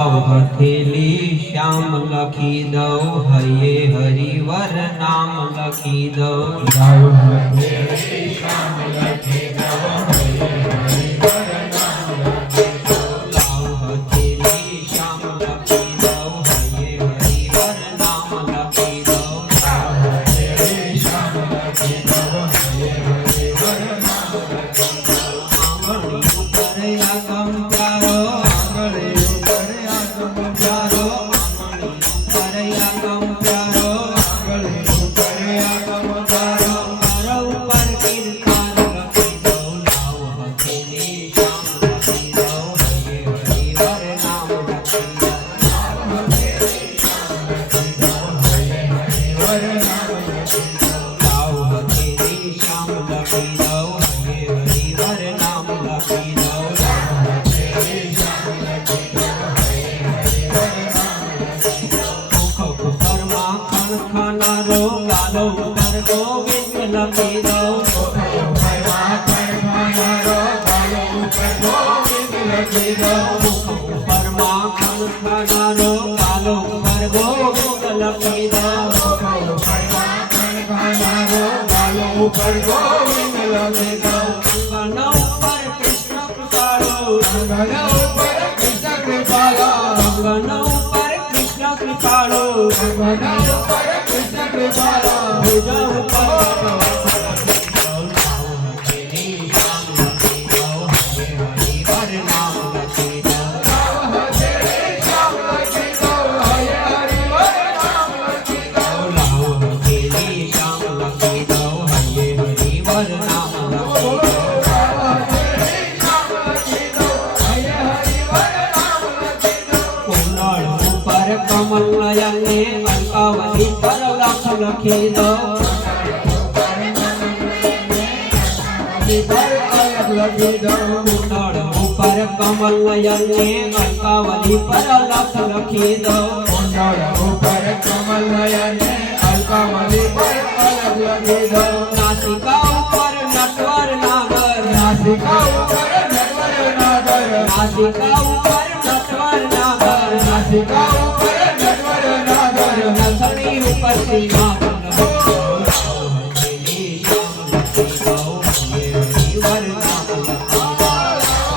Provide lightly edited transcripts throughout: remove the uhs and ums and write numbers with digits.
हथेली श्याम लखी दो हये हरिवर नाम लखी दो। हथेली श्याम लखी दो हये हरिवर नाम लखी दो। हथेली श्याम लखी दो हये हरिवर नाम लखी दो। हथेली श्याम लखी दो हये हरिवर नाम लखी दो। आंगળી ઉપર આગમ પ્યારો आंगળી ઉપર આગમ प्यारो आंगળી ઉપર આગમ પ્યારો आंगળી ઉપર આગમ प्यारो મારો ઉપર કીર્તન લખી દો। લાવ હથેલી શ્યામ લખી દો હये હરિवर નામ લખી દો। हथेली श्याम लखी दो हये हरिवर नाम लखी दो। लाव हथेली श्याम लखी दो हये हरिवर नाम लखी दो। हथेली श्याम लखी दो हये हरिवर नाम लखी दो। मुख पर माखण खानारो गालो पर गोविंद लखी दो। मुख पर माखण खानारो गालो पर गोविंद लखी दो। अंगना ऊपर कृष्ण कृपालो अंगना ऊपर कृष्ण कृपालो। भुजा ऊपर हथेली श्याम लखी दो हये हरिवर नाम लखी दो। लाव हथेली श्याम लखी दो हये हरिवर नाम लखी दो। कुंडल ऊपर कमल नयन ने अलकावली पर लख लखी दो। कुंडल ऊपर कमल नयन ने अलकावली पर लख लखी दो। नासिका ऊपर नटवर नागर नासिका ऊपर नटवर नागर नथनी ऊपर श्रीनाथ हथेली श्याम लखी दो हये हरिवर नाम लखी दो।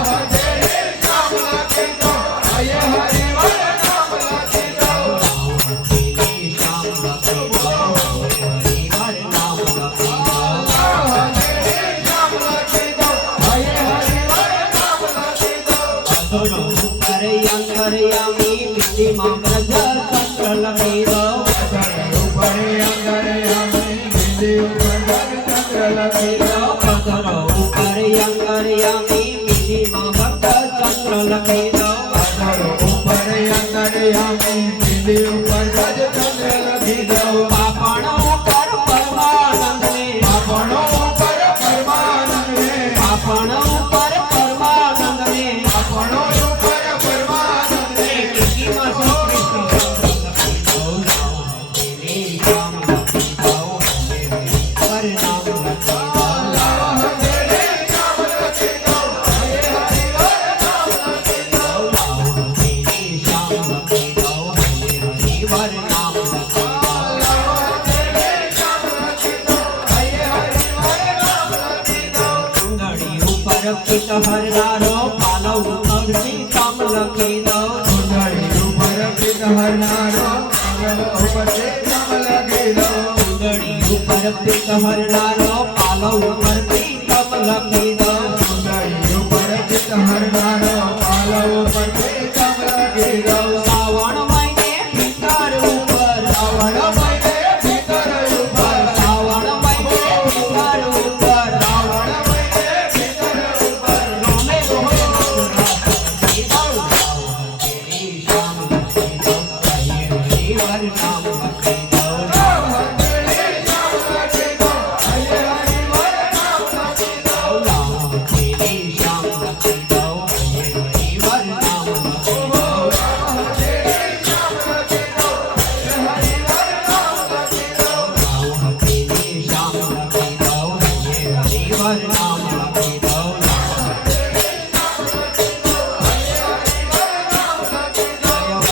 हथेली श्याम लखी दो हये हरिवर नाम लखी दो। अधुरो ऊपर अंतर्यामी विधि मामरज चक्र लखी दो। अधुरो ऊपर अंतर्यामी विधि मामरज चक्र लखी दो। पापण ऊपर परमानंद ने पापण ऊपर परमानंद ने कृष्ण लखी दो। हथेली श्याम लखी दो हये हरिवर नाम लखी दो। हथेली श्याम लखी दो हये हरिवर नाम लखी दो। कुंडली ऊपर पित हरनारो पालो ऊपर सीताम लखी दो। कुंडली ऊपर पित हरनारो पालो ऊपर सीताम लखी दो। सावन महीने भीतर ऊपर सावन महीने भीतर ऊपर रोमे रोमे लखी दो। हथेली श्याम लखी दो हये हरिवर नाम